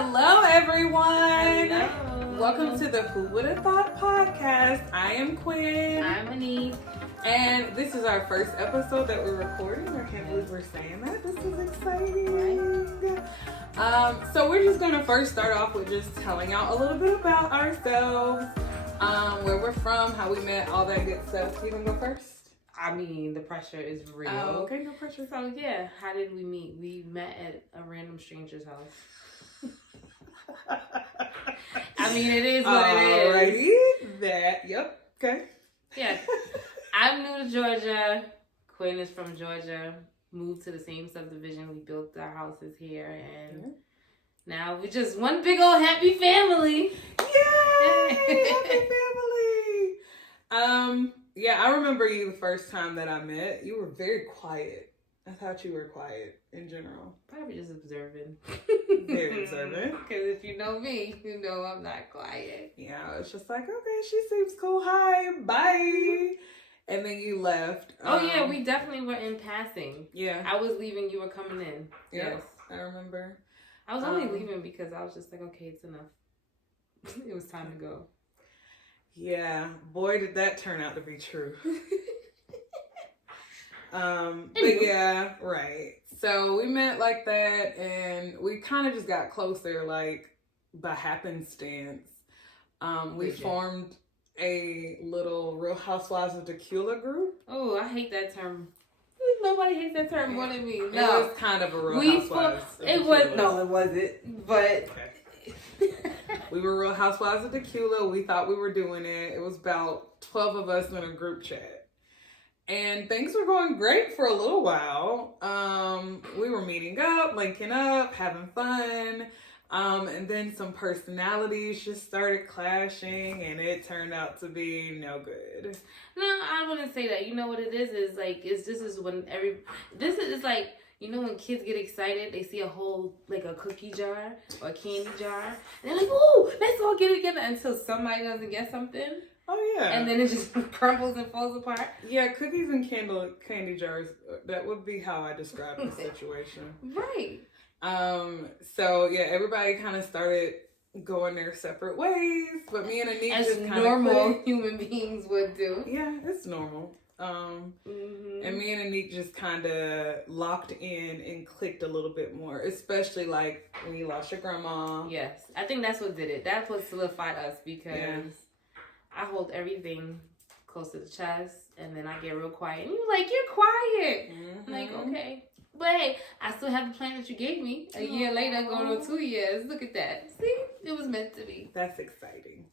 Hello, everyone. Hello. Welcome to the Who Would Have Thought podcast. I am Quinn. I'm Anise. And this is our first episode that we're recording. I can't believe we're saying that. This is exciting. So we're just going to first start off with just telling y'all a little bit about ourselves, where we're from, how we met, all that good stuff. You going to go first? I mean, the pressure is real. Oh, okay, no pressure. So, yeah, how did we meet? We met at a random stranger's house. I mean, it is what it is. Alrighty, okay. Yeah. I'm new to Georgia. Quinn is from Georgia. Moved to the same subdivision. We built our houses here. And now we're just one big old happy family. Yay! Happy family! Yeah, I remember you the first time that I met. You were very quiet. I thought you were quiet in general. Probably just observing. Very observant. Because if you know me, you know I'm not quiet. Yeah, it's just like, okay, she seems cool. Hi, bye. And then you left. Oh, yeah, we definitely were in passing. Yeah. I was leaving, you were coming in. Yeah, Yes. I remember. I was only leaving because I was just like, okay, it's enough. It was time to go. Yeah, boy, did that turn out to be true. But yeah, right. So we met like that, and we kind of just got closer, like by happenstance. We formed a little Real Housewives of Tequila group. Oh, I hate that term. Nobody hates that term more than me. No, it was kind of a Real Housewives. It wasn't. But we were Real Housewives of Tequila. We thought we were doing it. It was about 12 of us in a group chat. And things were going great for a little while. We were meeting up, linking up, having fun. And then some personalities just started clashing, and it turned out to be no good. No, I wouldn't say that. You know what it is like, this is like, you know when kids get excited, they see a whole, like a cookie jar or a candy jar, and they're like, ooh, let's all get it together until somebody doesn't get something. Oh, yeah. And then it just crumbles and falls apart. Yeah, cookies and candy jars, that would be how I describe the situation. Right. So, yeah, everybody kind of started going their separate ways, but me and Anik just kind of normal human beings would do. Yeah, it's normal. And me and Anik just kind of locked in and clicked a little bit more, especially like when you lost your grandma. Yes, I think that's what did it. That's what solidified us, because I hold everything close to the chest, and then I get real quiet. And you're like, you're quiet. I'm like, okay. But hey, I still have the plan that you gave me. A year later, going on 2 years. Look at that. See? It was meant to be. That's exciting.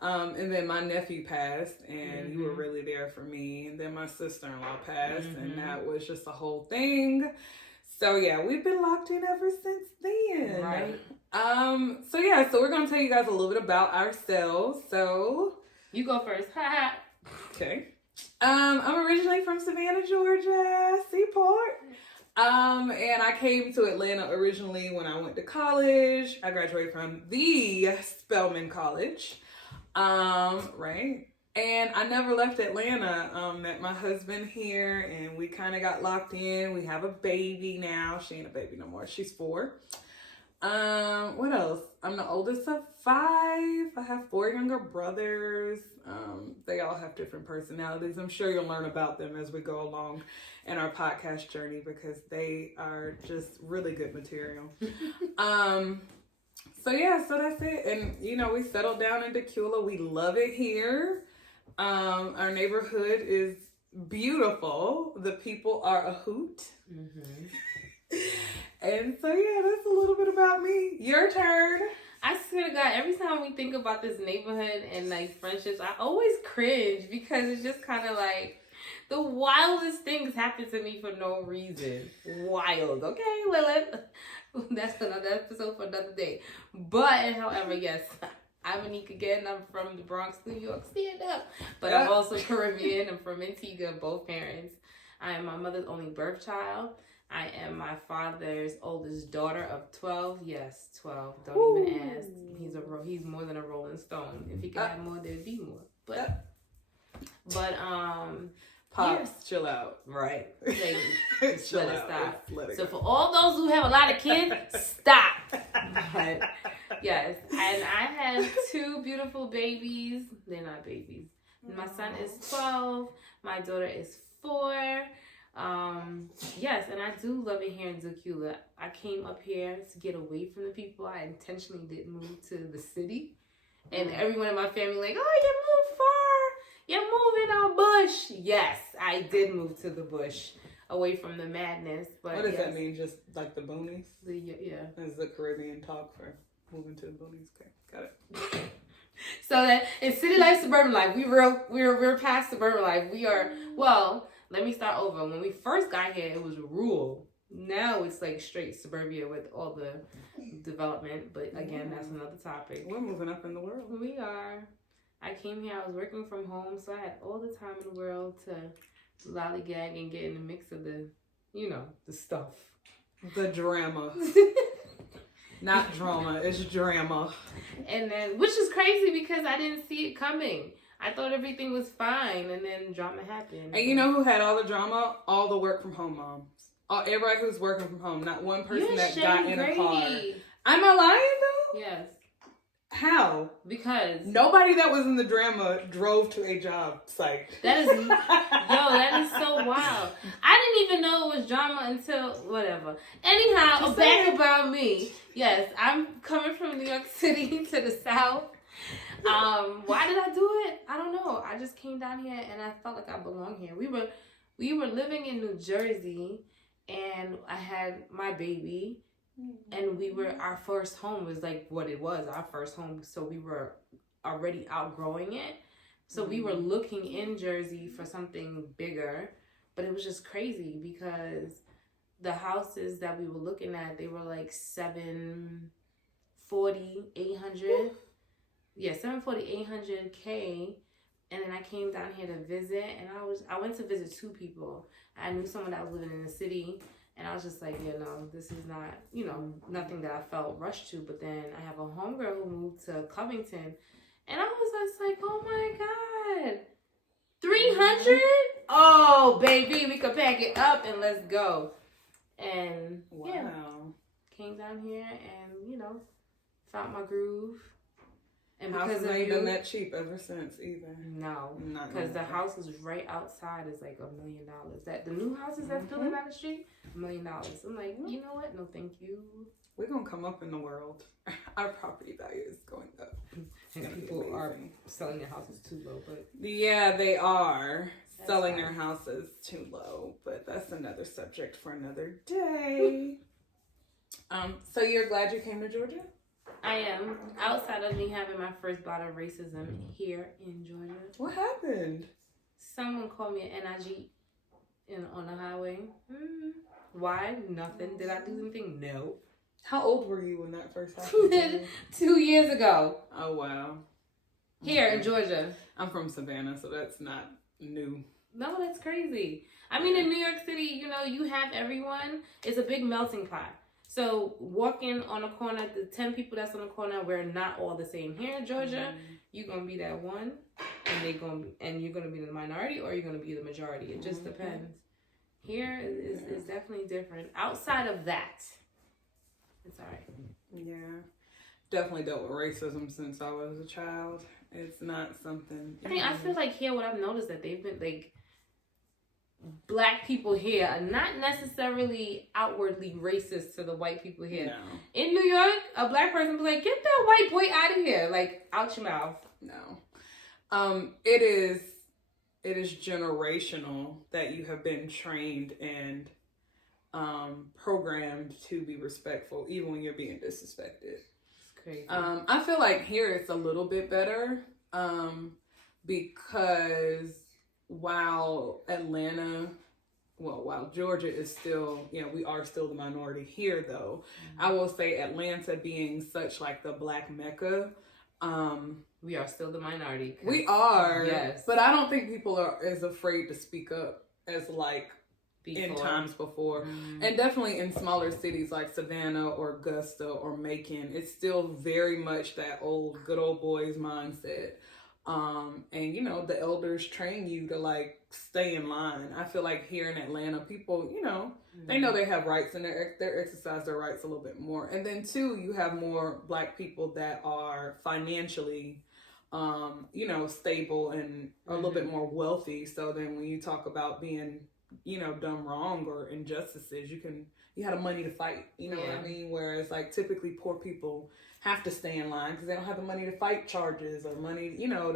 And then my nephew passed, and you were really there for me. And then my sister-in-law passed, and that was just a whole thing. So yeah, we've been locked in ever since then. Right. So we're gonna tell you guys a little bit about ourselves. So you go first. Okay. I'm originally from Savannah, Georgia, Seaport. And I came to Atlanta originally when I went to college. I graduated from the Spelman College. Right. And I never left Atlanta. Met my husband here, and we kind of got locked in. We have a baby now. She ain't a baby no more. She's 4. What else? I'm the oldest of 5. I have 4 younger brothers. They all have different personalities. I'm sure you'll learn about them as we go along in our podcast journey, because they are just really good material. So that's it. And, we settled down in Tequila. We love it here. Our neighborhood is beautiful. The people are a hoot. And so, that's a little bit about me. Your turn. I swear to God, every time we think about this neighborhood and like friendships, I always cringe, because it's just kind of like the wildest things happen to me for no reason. Wild. Okay, well, that's another episode for another day. But, however, yes, I'm Anik again. I'm from the Bronx, New York. Stand up. But I'm also Caribbean. I'm from Antigua, both parents. I am my mother's only birth child. I am my father's oldest daughter of 12. Yes, 12. Don't even ask. He's more than a Rolling Stone. If he could have more, there'd be more. But Pops, chill out. Right. Chill out. Stop. So for all those who have a lot of kids, stop. But yes, and I have 2 beautiful babies. They're not babies. My son is 12. My daughter is 4. Yes, and I do love it here in Zocula. I came up here to get away from the people. I intentionally didn't move to the city. And everyone in my family like, oh, you moved far. You're moving out bush. Yes, I did move to the bush, away from the madness. But what does that mean? Just like the boonies? Yeah. That's the Caribbean talk for moving to the boonies. Okay, got it. So that in city life, suburban life, we're past suburban life. We are, well, let me start over. When we first got here, it was rural. Now it's like straight suburbia with all the development. But again, that's another topic. We're moving up in the world. We are. I came here, I was working from home, so I had all the time in the world to lollygag and get in the mix of the, the stuff. The drama. Not drama, it's drama. And then, which is crazy because I didn't see it coming. I thought everything was fine, and then drama happened. And you know who had all the drama? All the work from home moms. Everybody who's working from home. Not one person that got in a car. Am I lying though? Yes. How? Because nobody that was in the drama drove to a job site. That is so wild. I didn't even know it was drama until whatever. Anyhow, back about me. Yes, I'm coming from New York City to the South. Why did I do it? I don't know. I just came down here and I felt like I belong here. We were living in New Jersey, and I had my baby. And our first home was like what it was, our first home. So we were already outgrowing it. So we were looking in Jersey for something bigger. But it was just crazy because the houses that we were looking at, they were like 740, 800. Yeah, 740, 800K. And then I came down here to visit, and I went to visit 2 people. I knew someone that was living in the city. And I was just like, this is not, nothing that I felt rushed to. But then I have a homegirl who moved to Covington. And I was just like, oh my God. 300? Oh, baby, we could pack it up and let's go. And came down here and, found my groove. And because it ain't been that cheap ever since either. No, because the house is right outside. Is like $1 million. That the new houses that's building down the street, $1 million. I'm like, you know what? No, thank you. We're gonna come up in the world. Our property value is going up. And people are selling their houses too low, but yeah, they are selling their houses too low. But that's another subject for another day. So you're glad you came to Georgia? I am. Outside of me having my first bout of racism here in Georgia. What happened? Someone called me an NIG on the highway. Why? Nothing. Did I do anything? No. How old were you when that first happened? 2 years ago. Oh, wow. Here in Georgia. I'm from Savannah, so that's not new. No, that's crazy. I mean, in New York City, you have everyone. It's a big melting pot. So walking on a corner, the 10 people that's on the corner, we're not all the same. Here in Georgia, you're gonna be that one, and you're gonna be the minority, or you're gonna be the majority. It just depends. Here is definitely different. Outside of that, it's all right. Yeah, definitely dealt with racism since I was a child. It's not something. I feel like here, what I've noticed that they've been like. Black people here are not necessarily outwardly racist to the white people here. No. In New York, a black person be like, get that white boy out of here. Like, out your mouth. No. It is generational that you have been trained and programmed to be respectful, even when you're being disrespected. It's crazy. I feel like here it's a little bit better because while Georgia is still, we are still the minority here though. I will say Atlanta being such like the black Mecca. We are still the minority. We are. Yes. But I don't think people are as afraid to speak up as like before. In times before. And definitely in smaller cities like Savannah or Augusta or Macon, it's still very much that good old boys mindset. And you know, the elders train you to like stay in line. I feel like here in Atlanta, people, you know, they know they have rights and they exercise their rights a little bit more. And then too, you have more Black people that are financially, you know, stable and a little bit more wealthy. So then when you talk about being, you know, done wrong or injustices, you had the money to fight. You know what I mean? Whereas like typically poor people have to stay in line because they don't have the money to fight charges or money, you know,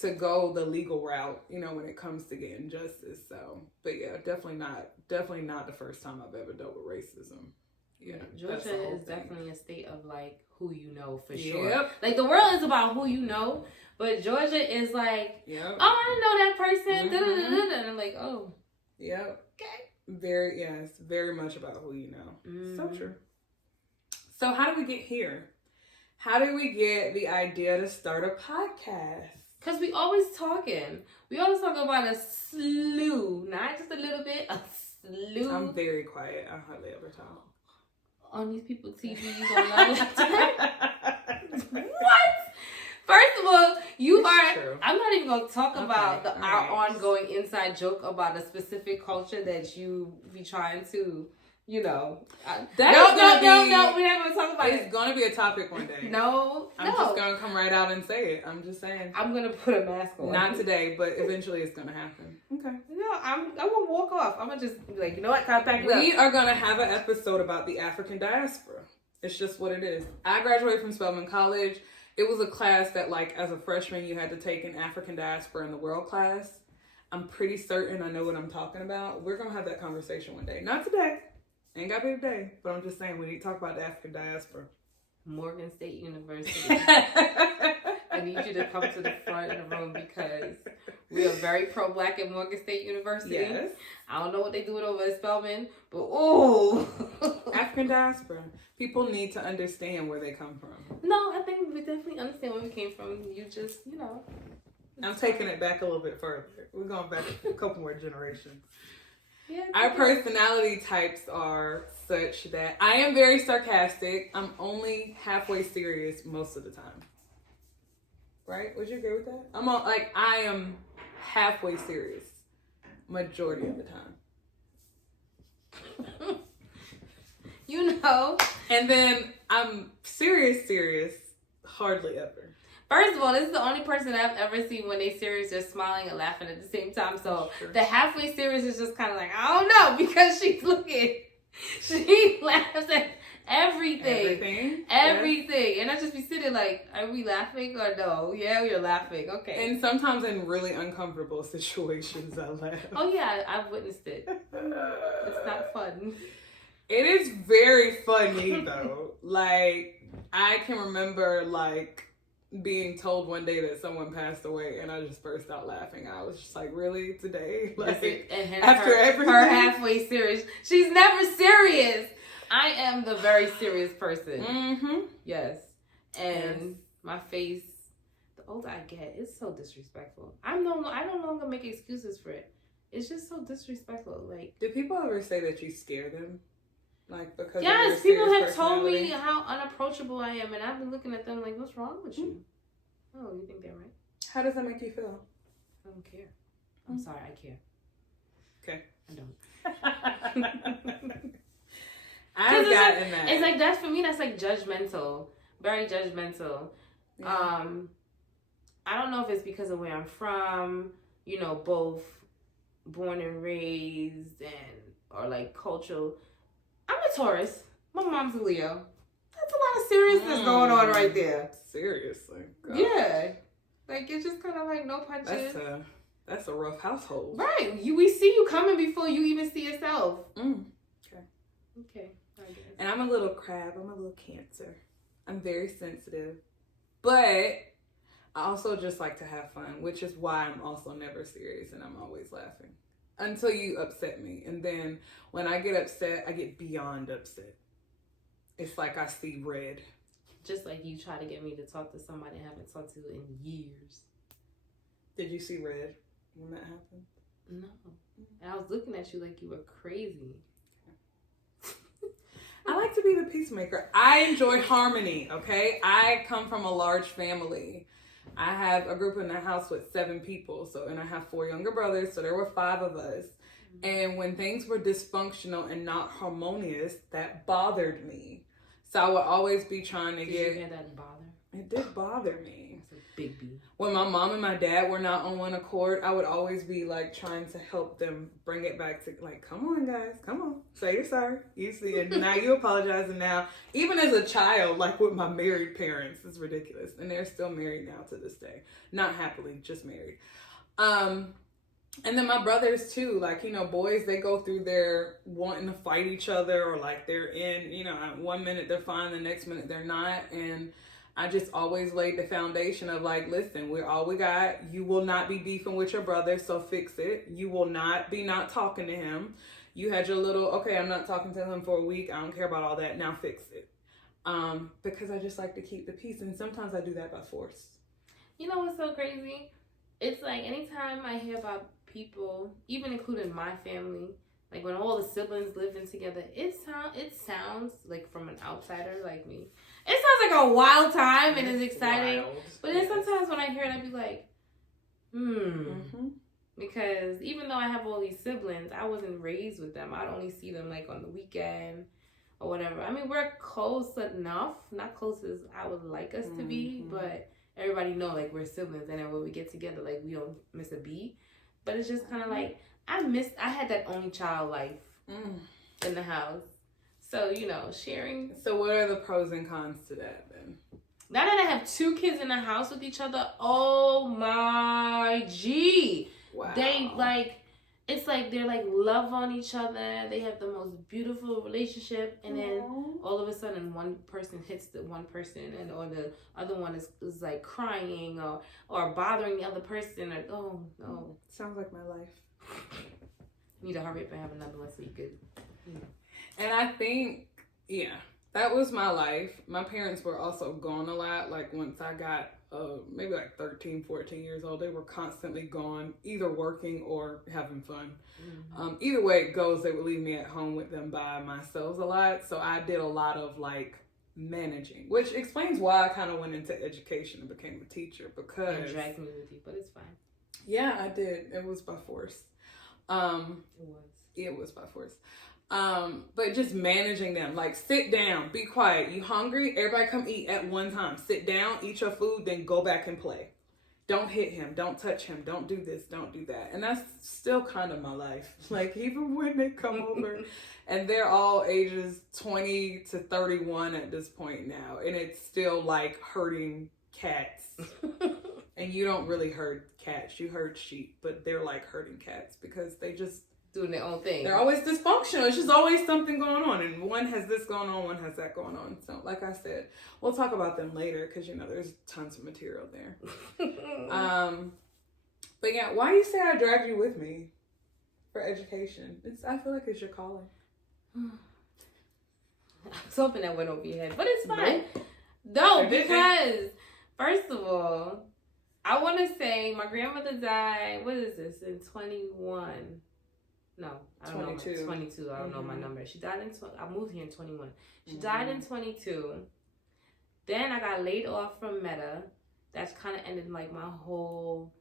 to go the legal route, you know, when it comes to getting justice. So, but yeah, definitely not the first time I've ever dealt with racism. Yeah, Georgia is definitely a state of like who you know for sure. Like the world is about who you know, but Georgia is like, oh, I know that person, and I'm like, oh, okay, very much about who you know. So true. So how did we get here? How did we get the idea to start a podcast? Because we always talking. We always talk about a slew, not just a little bit, a slew. I'm very quiet. I hardly ever talk. On these people's TVs online. What? First of all, True. I'm not even going to talk about our ongoing inside joke about a specific culture that you be trying to, you know. No. We're not going to talk about it. It's going to be a topic one day. No. I'm just going to come right out and say it. I'm just saying. I'm going to put a mask on. Not today, but eventually it's going to happen. Okay. No, I'm going to walk off. I'm going to just be like, you know what? Contact We are going to have an episode about the African diaspora. It's just what it is. I graduated from Spelman College. It was a class that, like, as a freshman, you had to take an African diaspora in the world class. I'm pretty certain I know what I'm talking about. We're going to have that conversation one day. Not today. Ain't got to be today. But I'm just saying, we need to talk about the African diaspora. Morgan State University. I need you to come to the front of the room because we are very pro-Black at Morgan State University. Yes. I don't know what they do it over at Spelman, but ooh. African diaspora. People need to understand where they come from. No, I think we definitely understand where we came from. You just, you know. I'm taking it back a little bit further. We're going back a couple more generations. Yeah, our personality types are such that I am very sarcastic. I'm only halfway serious most of the time. Right? Would you agree with that? I am halfway serious majority of the time. You know. And then I'm serious hardly ever. First of all, this is the only person I've ever seen when they serious, they're smiling and laughing at the same time. So the halfway serious is just kind of like, I don't know, because she's looking. She laughs at everything. Yes. And I just be sitting like, are we laughing or no? Yeah, we're laughing. Okay. And sometimes in really uncomfortable situations, I laugh. Oh, yeah, I've witnessed it. It's not fun. It is very funny, though. Like, I can remember, like, being told one day that someone passed away, and I just burst out laughing. I was just like, really? Today? Like, after everything? Her halfway serious. She's never serious. I am the very serious person. Mm-hmm. Yes. And my face, the older I get, it's so disrespectful. I no longer make excuses for it. It's just so disrespectful. Like, did people ever say that you scare them? Like, because yes, people have told me how unapproachable I am, and I've been looking at them like, what's wrong with you? Oh, you think they're right? How does that make you feel? I don't care. I'm sorry, I care. Okay. I don't. I've gotten that. It's like, that's for me, that's like judgmental. Very judgmental. Yeah. I don't know if it's because of where I'm from, you know, both born and raised or like cultural. I'm a Taurus. My mom's a Leo. That's a lot of seriousness going on right there. Seriously. God. Yeah. Like, it's just kind of like no punches. That's a rough household. Right. We see you coming before you even see yourself. Okay. I guess. And I'm a little crab. I'm a little Cancer. I'm very sensitive. But I also just like to have fun, which is why I'm also never serious and I'm always laughing. Until you upset me. And then when I get upset, I get beyond upset. It's like I see red. Just like you try to get me to talk to somebody I haven't talked to in years. Did you see red when that happened? No. And I was looking at you like you were crazy. I like to be the peacemaker. I enjoy harmony, okay? I come from a large family. I have a group in the house with 7 people. So, and I have 4 younger brothers. So there were 5 of us. And when things were dysfunctional and not harmonious, that bothered me. So I would always be trying to Did get. you hear that bother? It did bother me. That's a big B. When my mom and my dad were not on one accord, I would always be like trying to help them bring it back to like, come on, guys, come on, say you're sorry. You see, and now you apologize. And now, even as a child, like with my married parents, it's ridiculous. And they're still married now to this day. Not happily, just married. And then my brothers too, like, you know, boys, they go through their wanting to fight each other, or like they're in, you know, one minute they're fine, the next minute they're not. And I just always laid the foundation of like, listen, we're all we got. You will not be beefing with your brother, so fix it. You will not be not talking to him. You had your little, okay, I'm not talking to him for a week. I don't care about all that. Now fix it. Because I just like to keep the peace. And sometimes I do that by force. You know what's so crazy? It's like anytime I hear about people, even including my family, like when all the siblings living together, it sounds like, from an outsider like me, it sounds like a wild time and it's exciting. Wild. But then sometimes when I hear it, I be like, because even though I have all these siblings, I wasn't raised with them. I'd only see them like on the weekend or whatever. I mean, we're close enough, not close as I would like us to be, but everybody know like we're siblings, and then when we get together, like we don't miss a beat. But it's just kind of like I had that only child life in the house. So, you know, sharing. So what are the pros and cons to that then? Now that I have 2 kids in the house with each other, oh my G. Wow. They like, it's like they're like love on each other. They have the most beautiful relationship. And then all of a sudden one person hits the one person, and or the other one is like crying or bothering the other person. Or, oh no. Sounds like my life. You need to hurry up and have another one so you could. And I think, yeah, that was my life. My parents were also gone a lot. Like once I got maybe like 13, 14 years old, they were constantly gone, either working or having fun. Either way it goes, they would leave me at home with them by myself a lot. So I did a lot of like managing, which explains why I kind of went into education and became a teacher, because And dragged me with you, but it's fine. Yeah, I did. It was by force. It was by force. But just managing them, like sit down, be quiet. You hungry? Everybody come eat at one time. Sit down, eat your food, then go back and play. Don't hit him. Don't touch him. Don't do this. Don't do that. And that's still kind of my life. Like even when they come over, and they're all ages 20 to 31 at this point now, and it's still like herding cats. And you don't really herd cats. You herd sheep, but they're like herding cats because they just doing their own thing. They're always dysfunctional. It's just always something going on, and one has this going on, one has that going on. So, like I said, we'll talk about them later because you know there's tons of material there. But yeah, why you say I dragged you with me for education? I feel like it's your calling. I was hoping that went over your head, but it's fine. Nope. No, because first of all, I want to say my grandmother died. What is this in 21? No, I don't 22. know. 22. I don't know my number. She died in. I moved here in 21. She died in 22. Then I got laid off from Meta. That's kind of ended like my whole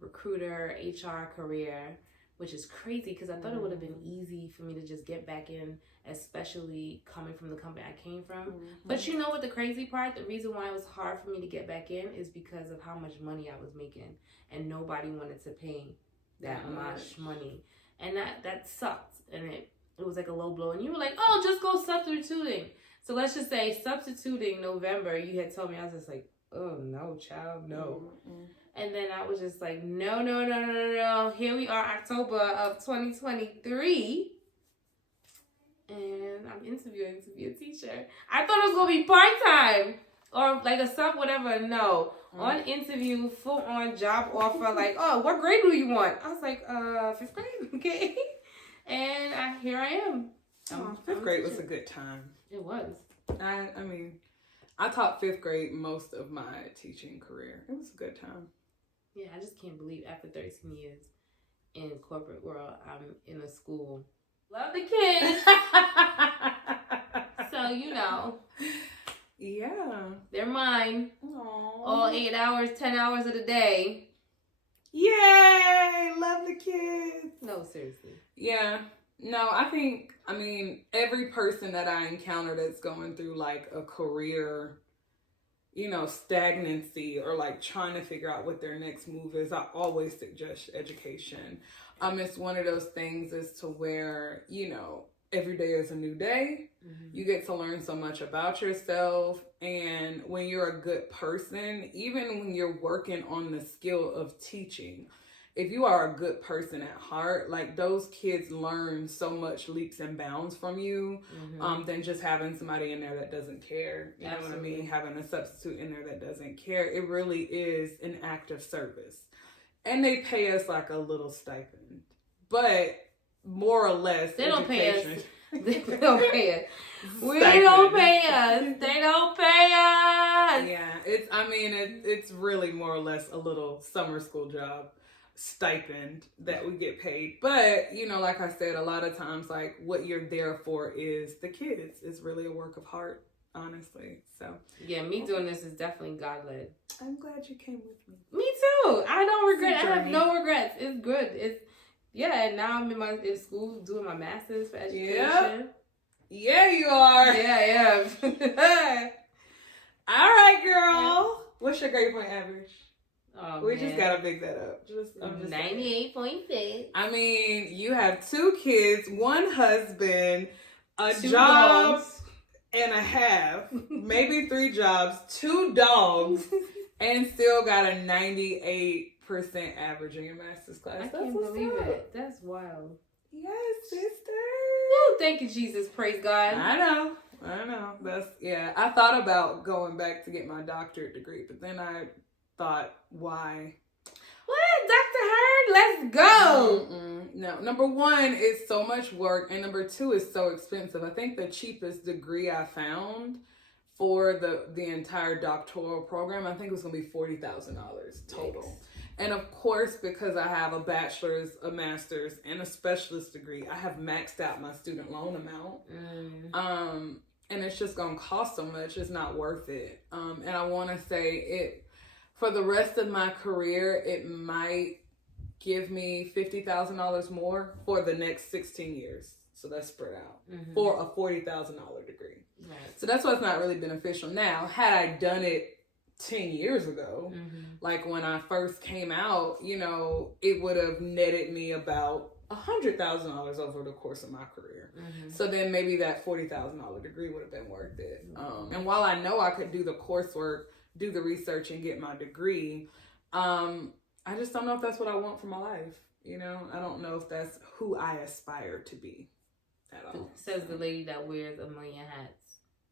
recruiter HR career, which is crazy because I thought it would have been easy for me to just get back in, especially coming from the company I came from. But you know what the crazy part? The reason why it was hard for me to get back in is because of how much money I was making, and nobody wanted to pay that much money. And that sucked, and it was like a low blow. And you were like, oh, just go substituting. So let's just say substituting November, you had told me, I was just like, oh, no, child, no. And then I was just like, no. Here we are, October of 2023. And I'm interviewing to be a teacher. I thought it was going to be part-time or like a sub, whatever. No. On interview, full-on job offer, like, oh, what grade do you want? I was like, 5th grade, okay. And here I am. Fifth grade was a good time. It was. I mean, I taught 5th grade most of my teaching career. It was a good time. Yeah, I just can't believe after 13 years in corporate world, I'm in a school. Love the kids. So, you know. Yeah. They're mine. Aww. All 8 hours, 10 hours of the day. Yay! Love the kids. No, seriously. Yeah. No, I mean, every person that I encounter that's going through like a career, stagnancy or like trying to figure out what their next move is, I always suggest education. It's one of those things as to where, every day is a new day. Mm-hmm. You get to learn so much about yourself. And when you're a good person, even when you're working on the skill of teaching, if you are a good person at heart, like those kids learn so much leaps and bounds from you, than just having somebody in there that doesn't care. You know what I mean? Having a substitute in there that doesn't care. It really is an act of service. And they pay us like a little stipend. But more or less, they don't pay us. They don't pay us. Stipend. Don't pay us. They don't pay us. Yeah, it's really more or less a little summer school job stipend that we get paid. But, like I said, a lot of times, like, what you're there for is the kids. It's really a work of heart, honestly. So yeah, me doing this is definitely God-led. I'm glad you came with me. Me too. I don't regret. I have no regrets. It's good. And now I'm in school doing my master's for education. Yeah, you are. Yeah, I am. All right, girl. What's your grade point average? Oh, we just gotta pick that up. I'm just 98.6. I mean, you have 2 kids, 1 husband, a 2 job dogs. and a half, maybe 3 jobs, 2 dogs, and still got a 98% average in your master's class. I can't believe it. That's wild. Yes, sister. Woo, thank you, Jesus. Praise God. I know. I thought about going back to get my doctorate degree, but then I thought, why? What? Dr. Heard? Let's go. No. Number 1 is so much work, and number 2 is so expensive. I think the cheapest degree I found for the entire doctoral program, I think it was going to be $40,000 total. Yikes. And of course, because I have a bachelor's, a master's, and a specialist degree, I have maxed out my student loan amount. And it's just going to cost so much. It's not worth it. And I want to say for the rest of my career, it might give me $50,000 more for the next 16 years. So that's spread out for a $40,000 degree. Right. So that's why it's not really beneficial. Now, had I done it 10 years ago, like when I first came out, it would have netted me about $100,000 over the course of my career. So then maybe that $40,000 degree would have been worth it. And while I know I could do the coursework, do the research, and get my degree, I just don't know if that's what I want for my life. I don't know if that's who I aspire to be at all. Says the lady that wears a million hats.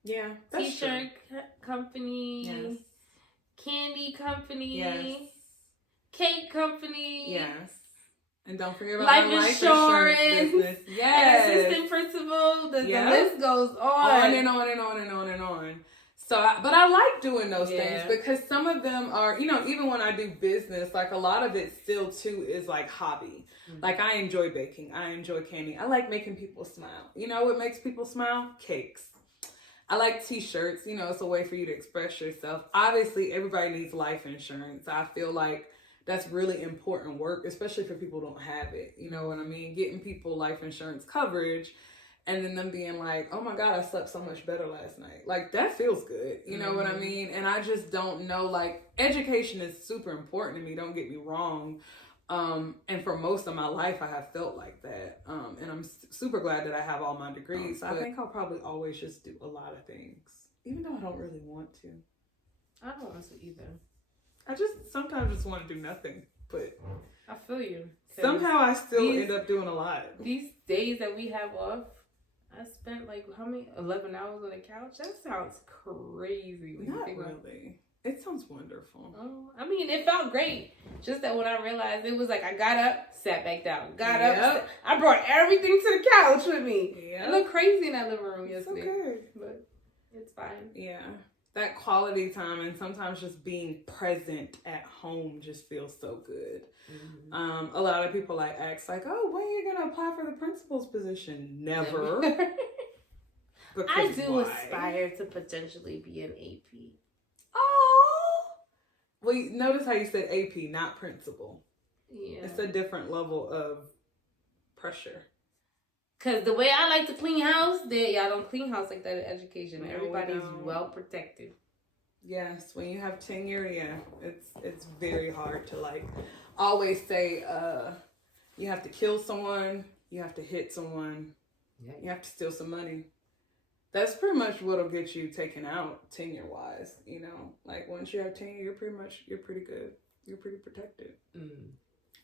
Yeah, that's T-shirt company. Yes. Candy company. Yes. Cake company. Yes. And don't forget about life insurance business. Yes. And assistant principal. The list goes on. On and on and on and on and on. But I like doing those things because some of them are, even when I do business, like a lot of it still too is like hobby. Like I enjoy baking. I enjoy candy. I like making people smile. You know what makes people smile? Cakes. I like t-shirts. It's a way for you to express yourself. Obviously, everybody needs life insurance. I feel like that's really important work, especially for people who don't have it. You know what I mean? Getting people life insurance coverage and then them being like, oh my God, I slept so much better last night. Like, that feels good. You know what I mean? And I just don't know, like, education is super important to me. Don't get me wrong. And for most of my life, I have felt like that. And I'm super glad that I have all my degrees. I think I'll probably always just do a lot of things, even though I don't really want to. I don't want to either. I just sometimes just want to do nothing, but I feel you. Somehow I still end up doing a lot. These days that we have off, I spent like 11 hours on the couch. That sounds crazy. Not really. It sounds wonderful. Oh, I mean, it felt great. Just that when I realized it was like I got up, sat back down, got up. I brought everything to the couch with me. It looked crazy in that living room yesterday. It's okay. But it's fine. Yeah. That quality time and sometimes just being present at home just feels so good. A lot of people ask like, oh, when are you going to apply for the principal's position? Never. I Because do why? aspire to potentially be an AP. Oh. Well, notice how you said AP, not principal. Yeah. It's a different level of pressure. Because the way I like to clean house, y'all don't clean house like that in education. No, Everybody's we don't. well protected. Yes, when you have tenure, yeah, it's very hard to like always say you have to kill someone, you have to hit someone, you have to steal some money. That's pretty much what'll get you taken out tenure wise, you know. Like once you have tenure, you're pretty good. You're pretty protected.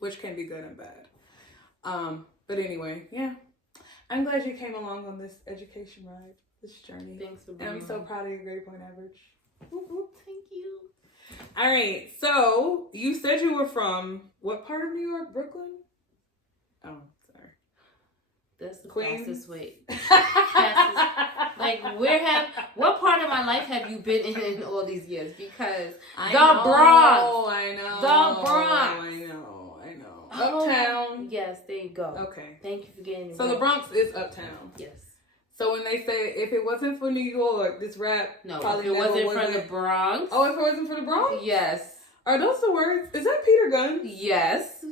Which can be good and bad. But anyway, yeah. I'm glad you came along on this education ride, this journey. Thanks for And being I'm so proud of your grade point average. Thank you. All right, so you said you were from what part of New York? Brooklyn? Oh, sorry. That's the Queens? fastest way. Like, what part of my life have you been in all these years? Because Bronx. I know. The Bronx. I know. Oh, Uptown. yes, there you go. Okay. Thank you for getting it So right. the Bronx is uptown. Yes. So when they say if it wasn't for New York, this rap No, probably if it never wasn't for the Bronx. Oh, if it wasn't for the Bronx? Yes. Are those the words? Is that Peter Gunn? Yes.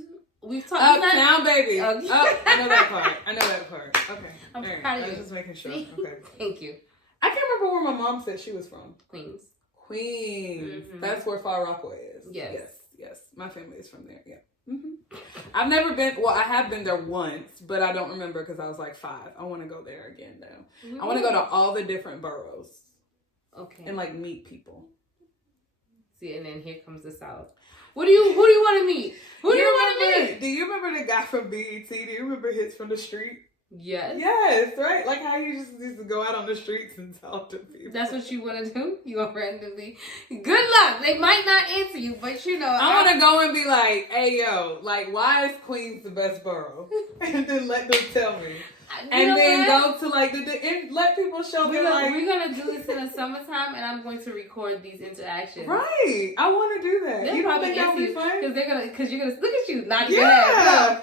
We've talked Uptown, baby. Okay. Oh, I know that part. Okay. I'm All right. proud of I was you. just making sure. See? Okay. Thank you. I can't remember where my mom said she was from. Queens. Queens. Mhm. That's where Far Rockaway is. Yes. Yes. My family is from there. Yeah. I've never been. Well, I have been there once, but I don't remember because I was like 5. I want to go there again though. Mm-hmm. I want to go to all the different boroughs. Okay. And like meet people. See, and then here comes the South. Who do you want to meet? Who do you want to meet? Do you remember the guy from BET? Do you remember Hits from the Street? Yes. Yes, right? Like how you just used to go out on the streets and talk to people. That's what you want to do? You want randomly. Good luck. They might not answer you, but you know. I want to go and be like, hey, yo, like, why is Queens the best borough? And then let them tell me. And then go to like and let people show me like. We're going to do this in the summertime, and I'm going to record these interactions. Right. I want to do that. They'll You don't probably think that would be you fun? because you're gonna look at you nodding your Yeah. head.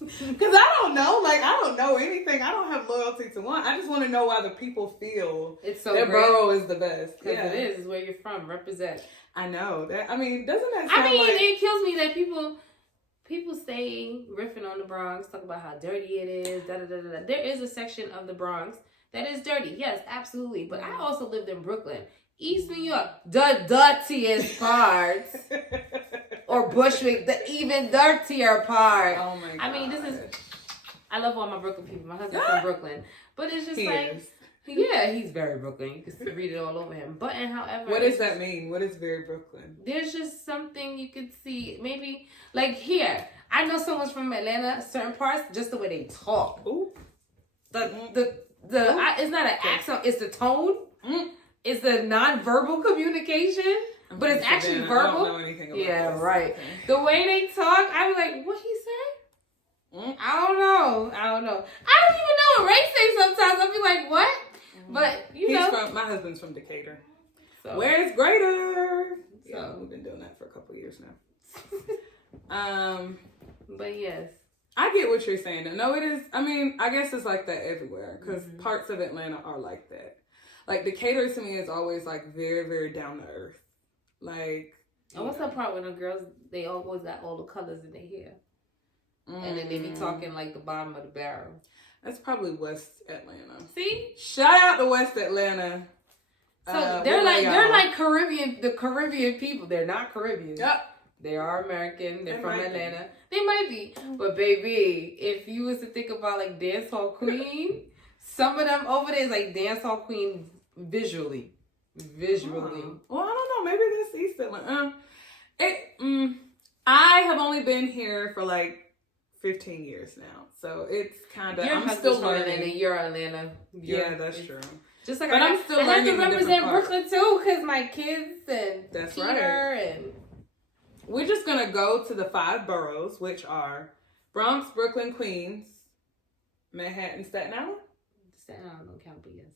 Because I don't know. Like, I don't know anything. I don't have loyalty to one. I just want to know why the people feel It's so their great. borough is the best. Because it is. It's where you're from. Represent. I know. That. I mean, doesn't that sound it kills me that people stay riffing on the Bronx, talk about how dirty it is, da da da da. There is a section of the Bronx that is dirty. Yes, absolutely. But I also lived in Brooklyn. East New York, the dirtiest parts. Or Bushwick, the even dirtier part. Oh my god. I mean, I love all my Brooklyn people. My husband's from Brooklyn. But it's just yeah, he's very Brooklyn. You can read it all over him. But, and however. What does that mean? What is very Brooklyn? There's just something you could see. Maybe, like here, I know someone's from Atlanta, certain parts, just the way they talk. Ooh. It's not an accent, it's the tone. It's the non-verbal communication. But it's actually verbal. I don't know anything about this. Right. Okay. The way they talk, I was like, what he say? I don't know. I don't even know what Ray says sometimes. I'll be like, what? But, my husband's from Decatur. So, Where's Greater? So. Yeah, we've been doing that for a couple of years now. But yes. I get what you're saying. No, it is. I mean, I guess it's like that everywhere because parts of Atlanta are like that. Like Decatur to me is always like very, very down to earth. Like, and what's that part when the girls, they always got all the colors in their hair? And then they be talking like the bottom of the barrel. That's probably West Atlanta. See? Shout out to West Atlanta. So they're like Caribbean, the Caribbean people. They're not Caribbean. Yep. They are American. They're from Atlanta. They might be. But baby, if you was to think about like dance hall queen, some of them over there is like dance hall queen visually. Well, I don't know. Maybe that's East Atlanta. I have only been here for like 15 years now, so it's kind of. I'm still learning. Atlanta, you're Atlanta. Yeah, that's true. Just like but I'm still learning. I have to represent Brooklyn too, because my kids and that's Peter right. And we're just gonna go to the 5 boroughs, which are Bronx, Brooklyn, Queens, Manhattan, Staten Island. Staten Island don't count, but yes.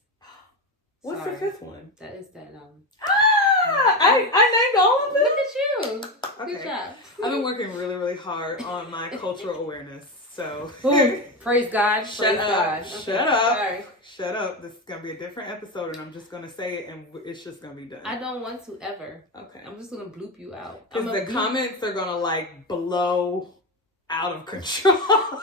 What's the 5th one? That is Staten Island. I named all of them. Look at you. Good job. I've been working really, really hard on my cultural awareness. So Praise God. Shut up. God. Shut up. Sorry. Shut up. This is gonna be a different episode, and I'm just gonna say it, and it's just gonna be done. I don't want to ever. Okay. I'm just gonna bloop you out. Because the comments are gonna like blow out of control.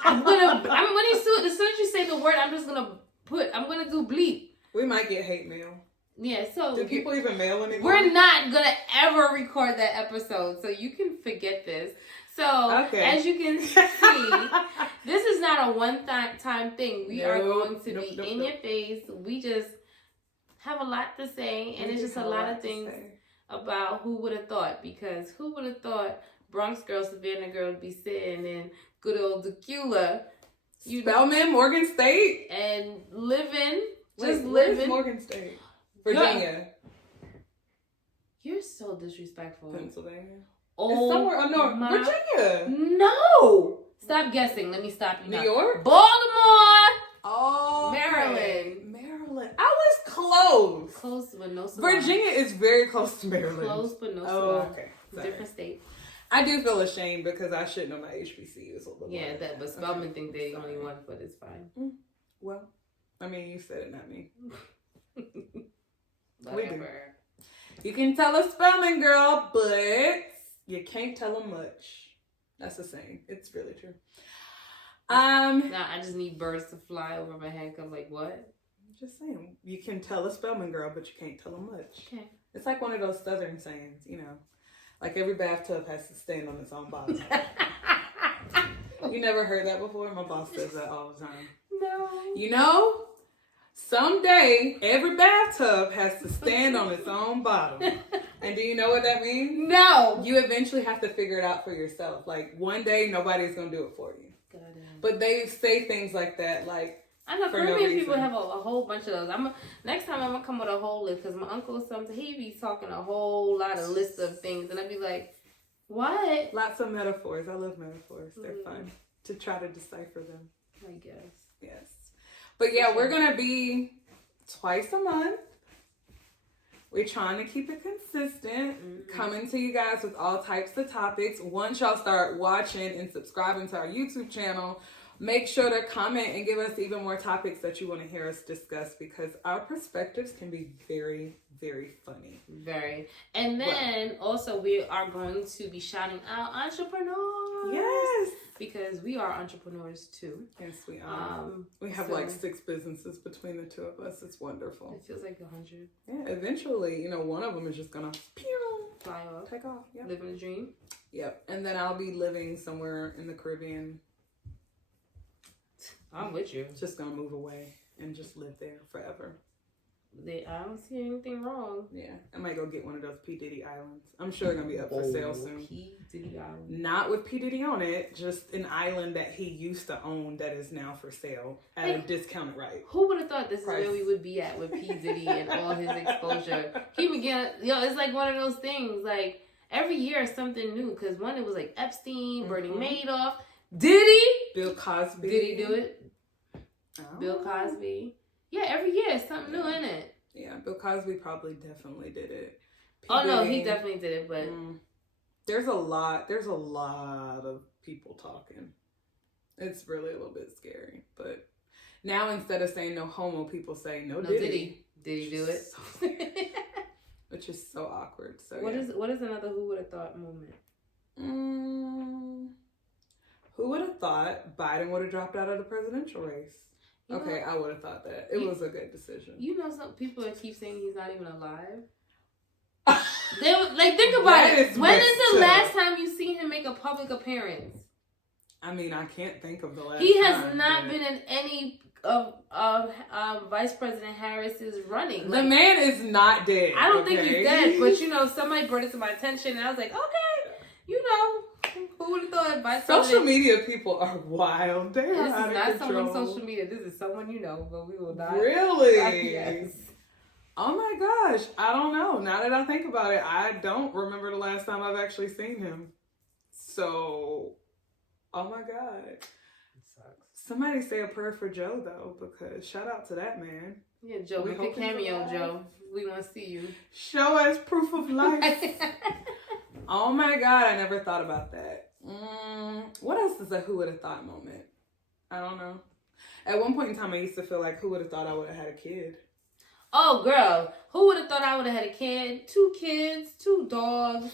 I'm gonna as soon as you say the word, I'm gonna do bleep. We might get hate mail. Yeah, so Do people even mail anymore? we're not gonna ever record that episode, so you can forget this. So as you can see, this is not a one-time thing. We are going to be in your face. We just have a lot to say, and it's just a lot of things about who would have thought. Because who would have thought Bronx girl, Savannah girl would be sitting in good old Decula, Spelman, Morgan State, and living, just where's living. Morgan State, Virginia. You're so disrespectful. Pennsylvania. Oh, it's somewhere up north. Virginia. No. Stop guessing. Let me stop you now. New York? Baltimore. Oh. Maryland. Maryland. I was close. Close, but no cigar. Virginia is very close to Maryland. Close, but no cigar. Oh, okay. Sorry. Different state. I do feel ashamed because I should know my HBCUs a little Yeah, more. but Spelman think they the only one, but it's fine. Well, I mean, you said it, not me. Whatever. You can tell a Spelman girl, but you can't tell them much. That's the saying. It's really true. Now I just need birds to fly over my head. I'm like, what? I'm just saying. You can tell a Spelman girl, but you can't tell them much. Okay. It's like one of those Southern sayings, you know. Like every bathtub has to stand on its own bottom. You never heard that before? My boss says that all the time. No. You know, someday every bathtub has to stand on its own bottom. And do you know what that means? No. You eventually have to figure it out for yourself. Like one day nobody's going to do it for you. But they say things like that, like, I know Caribbean people have a whole bunch of those. Next time I'm gonna come with a whole list because my uncle sometimes he be talking a whole lot of lists of things, and I'd be like, "What?" Lots of metaphors. I love metaphors. They're fun to try to decipher them. I guess. Yes, but yeah, we're gonna be twice a month. We're trying to keep it consistent, coming to you guys with all types of topics. Once y'all start watching and subscribing to our YouTube channel, make sure to comment and give us even more topics that you want to hear us discuss because our perspectives can be very, very funny. Very. And then also we are going to be shouting out entrepreneurs. Yes. Because we are entrepreneurs too. Yes, we are. We have like 6 businesses between the two of us. It's wonderful. It feels like 100. Yeah, eventually, you know, one of them is just going to fly off. Take off. Yep. Living a dream. Yep. And then I'll be living somewhere in the Caribbean. I'm with you. Just gonna move away and just live there forever. I don't see anything wrong. Yeah, I might go get one of those P. Diddy islands. I'm sure they're gonna be up for sale soon. P. Diddy Island. Not with P. Diddy on it, just an island that he used to own that is now for sale at a discounted rate. Who would have thought this is where we would be at with P. Diddy and all his exposure? He began, it's like one of those things, like every year something new. Because one, it was like Epstein, Bernie Madoff. Diddy? Bill Cosby. Did he do it? Oh. Bill Cosby. Yeah, every year something new in it. Yeah, Bill Cosby probably definitely did it. No, he definitely did it, but there's a lot of people talking. It's really a little bit scary. But now instead of saying no homo, people say no Diddy. Did he do it? Which is so awkward. So what is another who would have thought moment? Who would have thought Biden would have dropped out of the presidential race? I would have thought that. It was a good decision. You know, some people keep saying he's not even alive. Think about it. When is the last time you seen him make a public appearance? I mean, I can't think of the last He has not been in any of Vice President Harris's running. The man is not dead. I don't think he's dead, but somebody brought it to my attention, and I was like, okay, who would have thought Vice President? Social media people are wild. They are out of control. This is not someone on social media. This is someone you know, but we will not. Really? Yes. Oh my gosh. I don't know. Now that I think about it, I don't remember the last time I've actually seen him. So, oh my God. It sucks. Somebody say a prayer for Joe, though, because shout out to that man. Yeah, Joe. Make a cameo, Joe. We want to see you. Show us proof of life. Oh my God, I never thought about that. What else is a who would have thought moment? I don't know. At one point in time, I used to feel like who would have thought I would have had a kid? Oh, girl. Who would have thought I would have had a kid? 2 kids, 2 dogs,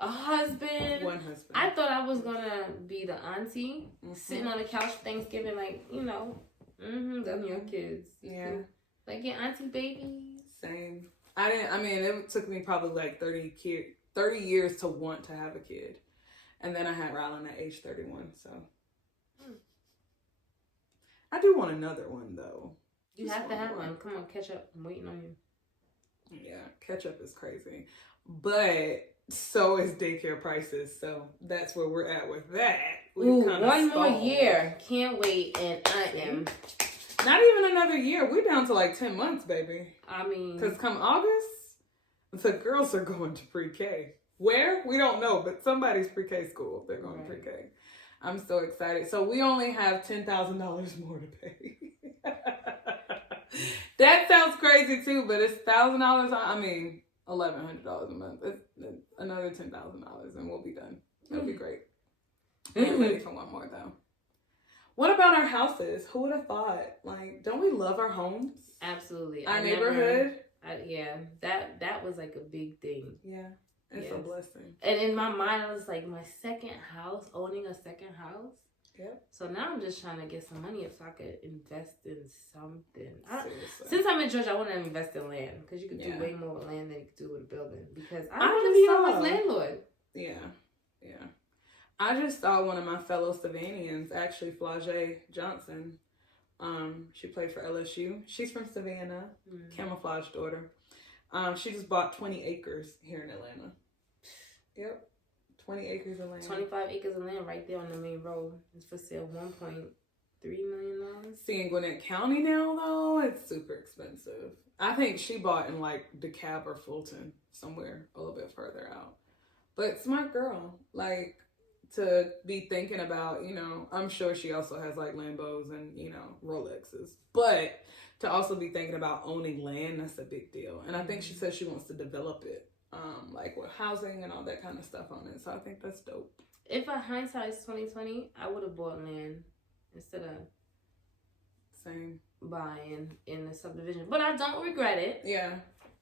a husband. One husband. I thought I was going to be the auntie sitting on the couch for Thanksgiving, like, you know, them your kids. Yeah. Like your auntie babies. Same. It took me probably like 30 years to want to have a kid. And then I had Rylan at age 31, so. I do want another one, though. You have to have one. Come on, catch up. I'm waiting on you. Yeah, catch up is crazy. But so is daycare prices, so that's where we're at with that. Ooh, one more year. Can't wait, and I am. Not even another year. We're down to like 10 months, baby. I mean. Because come August, the girls are going to pre-K. Where? We don't know, but somebody's pre-K school. They're going to pre-K. I'm so excited. So we only have $10,000 more to pay. That sounds crazy too, but it's $1,000. I mean, $1,100 a month. It's another $10,000, and we'll be done. It'll be great. I'm ready for one more though. What about our houses? Who would have thought? Like, don't we love our homes? Absolutely. Our neighborhood? That was like a big thing. Yeah, it's a blessing. And in my mind, I was like, my second house, owning a second house. Yep. So now I'm just trying to get some money up so I could invest in something. Seriously. Since I'm in Georgia, I want to invest in land because you could do way more with land than you could do with a building. Because I want to be someone's landlord. Yeah. I just saw one of my fellow Savannahans, actually, Flau'jae Johnson. She played for LSU. She's from Savannah, Camouflage daughter. She just bought 20 acres here in Atlanta. Yep. 20 acres of land. 25 acres of land right there on the main road. It's for sale $1.3 million. See, in Gwinnett County now, though, it's super expensive. I think she bought in like DeKalb or Fulton, somewhere a little bit further out. But smart girl. Like, to be thinking about, you know, I'm sure she also has like Lambos and, you know, Rolexes. But to also be thinking about owning land, that's a big deal. And I think she says she wants to develop it. Like with housing and all that kind of stuff on it. So I think that's dope. If hindsight's 2020, I would have bought land instead of buying in the subdivision. But I don't regret it. Yeah.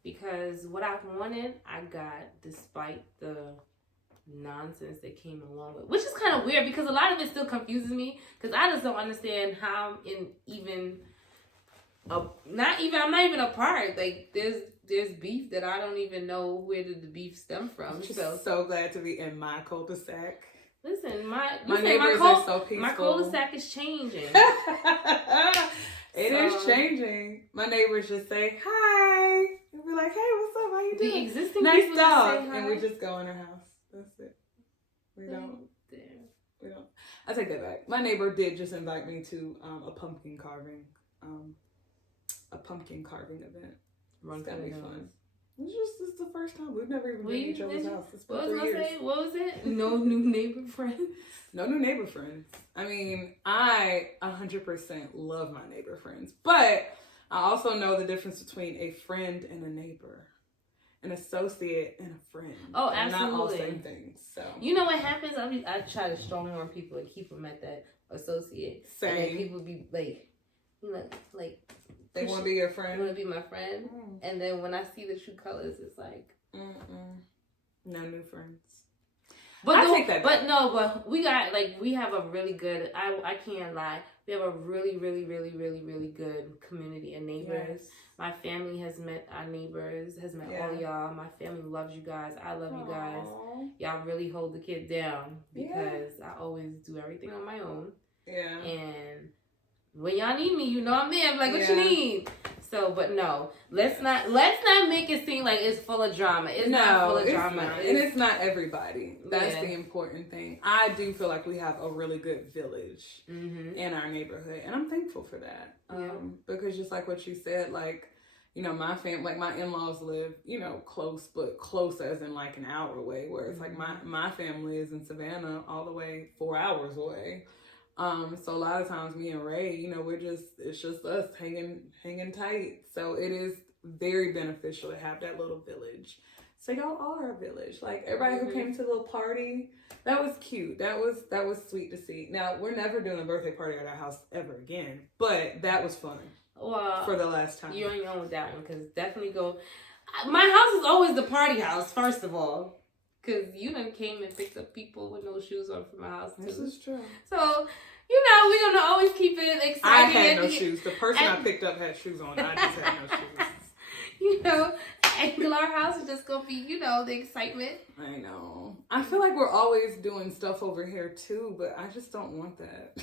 Because what I wanted, I got despite the nonsense that came along with, which is kind of weird because a lot of it still confuses me because I just don't understand how I'm not even a part. Like there's beef that I don't even know where did the beef stem from. So glad to be in my cul-de-sac. Listen, neighbors are so peaceful. My cul-de-sac is changing. It is changing. My neighbors just say hi. And we're like, hey, what's up? How you doing? The existing nice dog. And we just go in our house. That's it. We don't. I take that back. My neighbor did just invite me to a pumpkin carving event. It's gonna be fun. It's the first time. We've never even been to each other's house. It's been 3 years. What was it? No new neighbor friends? No new neighbor friends. I mean, I 100% love my neighbor friends. But I also know the difference between a friend and a neighbor. An associate and a friend. Oh, absolutely. Not all same things. So you know what happens? I try to strong arm people and keep them at that associate. Same. And then people be like, you know, like they want to be your friend. You want to be my friend, and then when I see the true colors, it's like, no new friends. But I take that back. But we have a really good. I can't lie. We have a really, really, really, really, really good community of neighbors. Yes. My family has met our neighbors, has met all y'all. My family loves you guys. I love you guys. Y'all really hold the kid down because I always do everything on my own. Yeah. And when y'all need me, you know I'm there. I'm like, what you need? So, but no, let's not make it seem like it's full of drama. It's not full of drama. And it's not everybody. That's the important thing. I do feel like we have a really good village in our neighborhood, and I'm thankful for that. Because just like what you said, like, you know, my family, like my in-laws live, you know, close, but close as in like an hour away, whereas like my family is in Savannah all the way 4 hours away. So a lot of times me and Ray, you know, it's just us hanging tight. So it is very beneficial to have that little village. So y'all are a village. Like everybody who came to the little party, that was cute. That was sweet to see. Now we're never doing a birthday party at our house ever again, but that was fun. Well, for the last time. You're on your own with that one, because definitely go. My house is always the party house, first of all. Because you done came and picked up people with no shoes on from my house, too. This is true. So, you know, we're going to always keep it exciting. I had no shoes. The person I picked up had shoes on. I just had no shoes. You know, and our house is just going to be, you know, the excitement. I know. I feel like we're always doing stuff over here, too, but I just don't want that.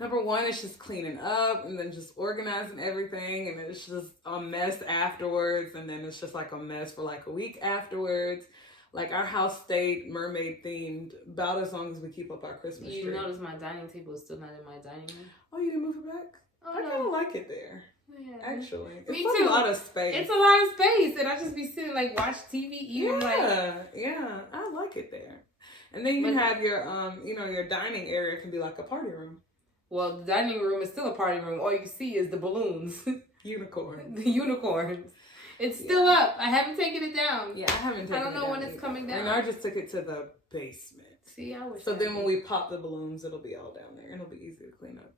Number one, it's just cleaning up and then just organizing everything, and then it's just a mess afterwards, and then it's just like a mess for like a week afterwards. Like our house stayed mermaid themed about as long as we keep up our Christmas tree. You notice my dining table is still not in my dining room? Oh, you didn't move it back? Oh, I kind of like it there. Yeah. Actually, Me it's too. a lot of space. It's a lot of space, and I just be sitting like watch TV, eating yeah, I like it there. And then you can have your your dining area can be like a party room. Well, the dining room is still a party room. All you see is the balloons. Unicorn. The unicorns. It's still up. I haven't taken it down. Yeah, I haven't taken it down. I don't know when it's coming down. And I just took it to the basement. See, I wish. So then when we pop the balloons, it'll be all down there. And it'll be easy to clean up.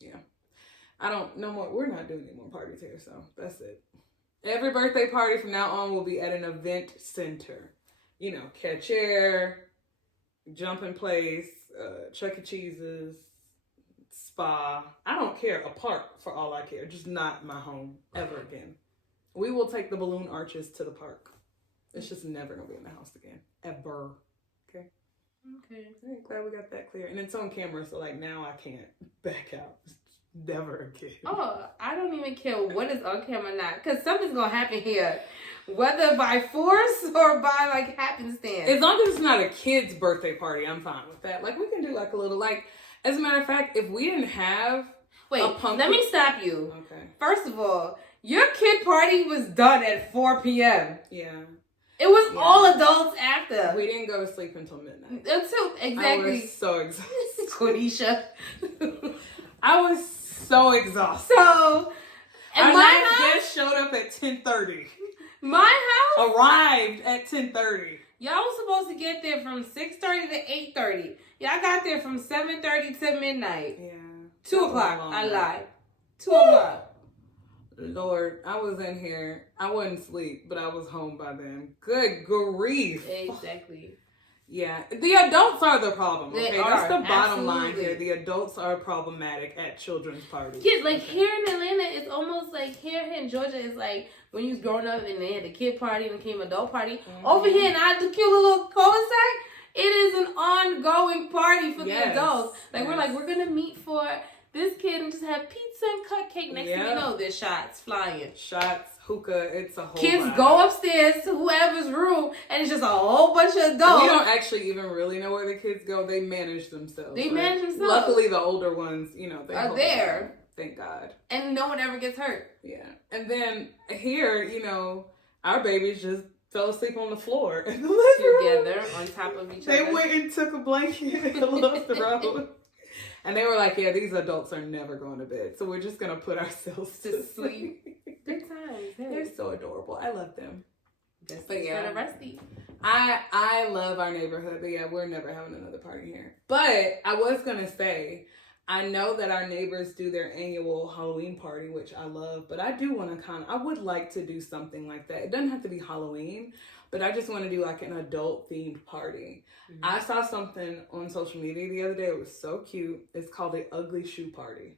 Yeah. We're not doing any more parties here, so that's it. Every birthday party from now on will be at an event center. You know, catch air, jumping place, Chuck E. Cheese's, spa. I don't care. A park for all I care. Just not my home ever again. We will take the balloon arches to the park. It's just never going to be in the house again. Ever. Okay? Okay. I'm glad we got that clear. And it's on camera, so like now I can't back out. Never again. Oh, I don't even care what is on camera or not. Because something's going to happen here. Whether by force or by like happenstance. As long as it's not a kid's birthday party, I'm fine with that. Like we can do like a little as a matter of fact, if we didn't have Wait, let me stop you. Okay. First of all, your kid party was done at 4 p.m. Yeah. It was all adults after. We didn't go to sleep until midnight. Exactly. I was so exhausted. Quenisha. I was so exhausted. So, our last guest showed up at 10:30. My house arrived at 10:30. Y'all was supposed to get there from 6:30 to 8:30. Y'all got there from 7:30 to midnight. Yeah. 2 o'clock. I lied. 2 o'clock. Lord, I was in here. I wasn't asleep, but I was home by then. Good grief. Exactly. Yeah. The adults are the problem. Okay, that's the bottom line Absolutely. here. The adults are problematic at children's parties. Yeah, like here in Atlanta, it's almost like here in Georgia, it's like when you was growing up and they had the kid party and became adult party. Mm-hmm. Over here in our cute little cul-de-sac, it is an ongoing party for the adults. Like we're gonna meet for this kid and just have pizza and cupcake. Next thing you know, there's shots flying. Shots, hookah, it's a whole Kids vibe. go upstairs to whoever's room and it's just a whole bunch of adults. We don't actually even really know where the kids go. They manage themselves. Manage themselves. Luckily, the older ones, they are there. Them. Thank God. And no one ever gets hurt. Yeah. And then here, our babies just fell asleep on the floor in the living together on top of each other. They went and took a blanket and looked the road. And they were like, yeah, these adults are never going to bed. So we're just going to put ourselves to sleep. Good times. Hey. They're so adorable. I love them. Just but yeah, Rusty. I love our neighborhood. But yeah, we're never having another party here. But I was going to say, I know that our neighbors do their annual Halloween party, which I love. But I do want to I would like to do something like that. It doesn't have to be Halloween. But I just want to do like an adult themed party. Mm-hmm. I saw something on social media the other day. It was so cute. It's called the Ugly Shoe Party.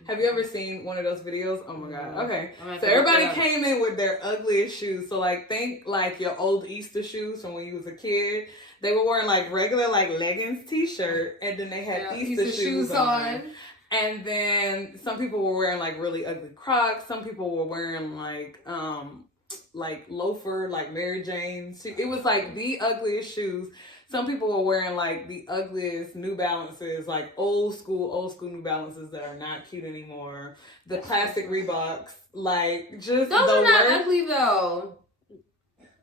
Mm-hmm. Have you ever seen one of those videos? Oh my God. Okay. So everybody came in with their ugliest shoes. So like think like your old Easter shoes from when you was a kid. They were wearing like regular like leggings t-shirt and then they had Easter shoes on. And then some people were wearing like really ugly Crocs. Some people were wearing like loafer, like Mary Jane's. It was like the ugliest shoes. Some people were wearing like the ugliest New Balances, like old school New Balances that are not cute anymore. The classic Reeboks, like just those are not ugly though.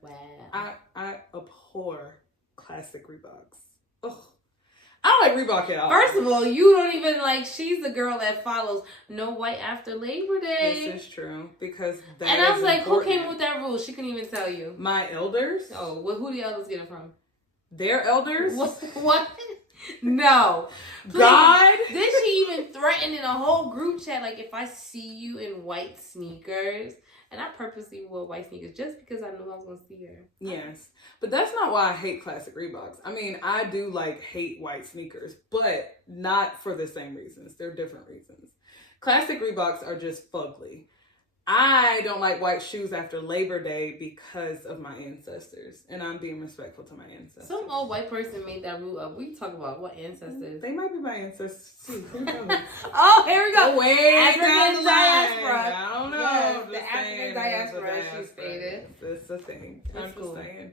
Wow. I abhor classic Reeboks. Ugh. I don't like Reebok at all. First of all, you don't even like. She's the girl that follows no white after Labor Day. This is true because that and I was is like, important. who came up with that rule? She couldn't even tell you. My elders. Oh, well, who the elders get it from? Their elders. What? No. Please. God. Then she even threatened in a whole group chat, like, if I see you in white sneakers, and I purposely wore white sneakers just because I knew I was going to see her. Yes. But that's not why I hate classic Reeboks. I mean, I do like hate white sneakers, but not for the same reasons. They're different reasons. Classic Reeboks are just fugly. I don't like white shoes after Labor Day because of my ancestors, and I'm being respectful to my ancestors. Some old white person made that rule up. We talk about what ancestors. They might be my ancestors too. Who knows? Oh, here we go. Way African down the line. diaspora. I don't know. Yes, I'm the just African saying, diaspora, it's a she stated. It's a thing. That's I'm just cool. saying.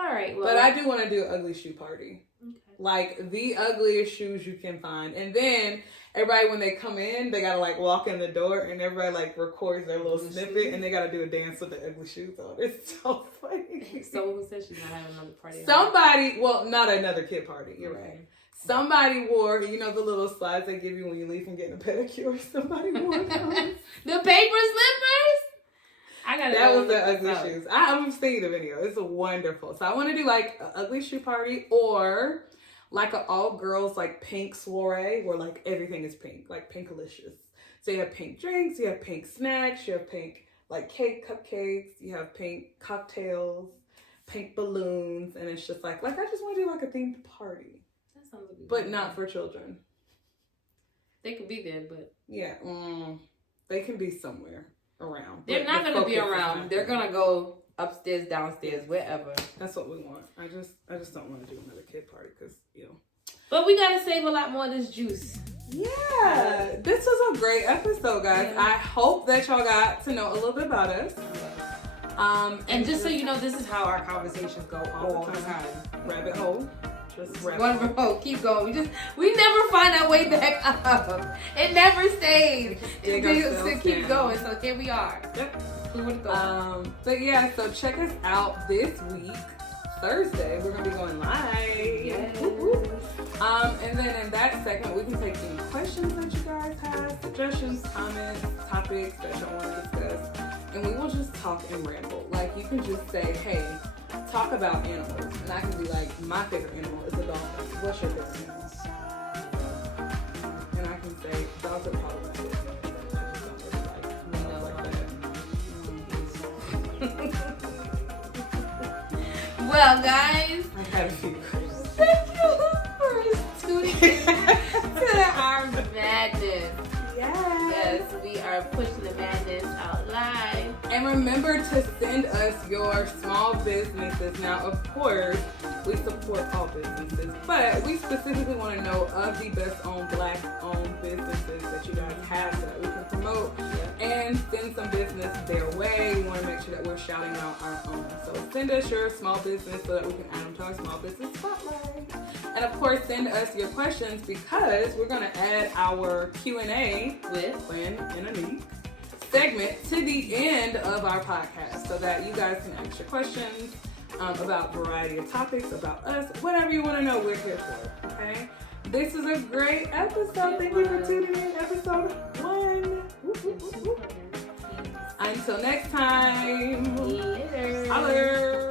All right. Well, But I do want to do an ugly shoe party. Okay. Like the ugliest shoes you can find. And then everybody, when they come in, they gotta like walk in the door and everybody like records their little snippet and they gotta do a dance with the ugly shoes on. It's so funny. So who said she's not having another party? Somebody, well, not another kid party, you're Okay. right. Somebody wore, you know, the little slides they give you when you leave from getting a pedicure. Somebody wore those. The paper slippers? I gotta That go was the look ugly this up. shoes. I'm seeing the video. It's wonderful. So I want to do like an ugly shoe party or like an all girls like pink soiree where like everything is pink, like pinkalicious. So you have pink drinks, you have pink snacks, you have pink like cake, cupcakes, you have pink cocktails, pink balloons, and it's just like I just want to do like a themed party, That sounds like a but good not idea. for children. They could be there, but Yeah, they can be somewhere around. they're but not the gonna be focus is around. not They're there. gonna go upstairs, downstairs, wherever. That's what we want. I just don't want to do another kid party because But we gotta save a lot more of this juice. Yeah, this was a great episode, guys. Yeah. I hope that y'all got to know a little bit about us. And just so you know, this is how our conversations go all the time. Rabbit hole. Just rabbit One hole. row, keep going. We never find our way back up. It never stays. dig It ourselves keep down. going. So here we are. Yep. We would go. But yeah, so check us out this week, Thursday. We're gonna be going live. Yes. Whoop, whoop. And then in that segment, we can take any questions that you guys have, suggestions, comments, topics that y'all want to discuss, and we will just talk and ramble. Like you can just say, "Hey, talk about animals," and I can be like, "My favorite animal is a dolphin. What's your favorite animal?" And I can say, "Dogs are problematic." I just don't really like animals like that. Well, guys, I had a few questions. thank you for tuning in to our madness. Yes, we are pushing the madness out live. And remember to send us your small businesses. Now, of course, we support all businesses, but we specifically want to know of the best-owned, Black-owned businesses that you guys have so that we can promote and send some business their way. We want to make sure that we're shouting out our own. So send us your small business so that we can add them to our small business spotlight. And of course, send us your questions because we're going to add our Q&A With Quinn and Anik segment to the end of our podcast so that you guys can ask your questions about a variety of topics, about us, whatever you want to know, we're here for, okay? This is a great episode. Thank you for tuning in, episode 1. Until next time. later. Holler.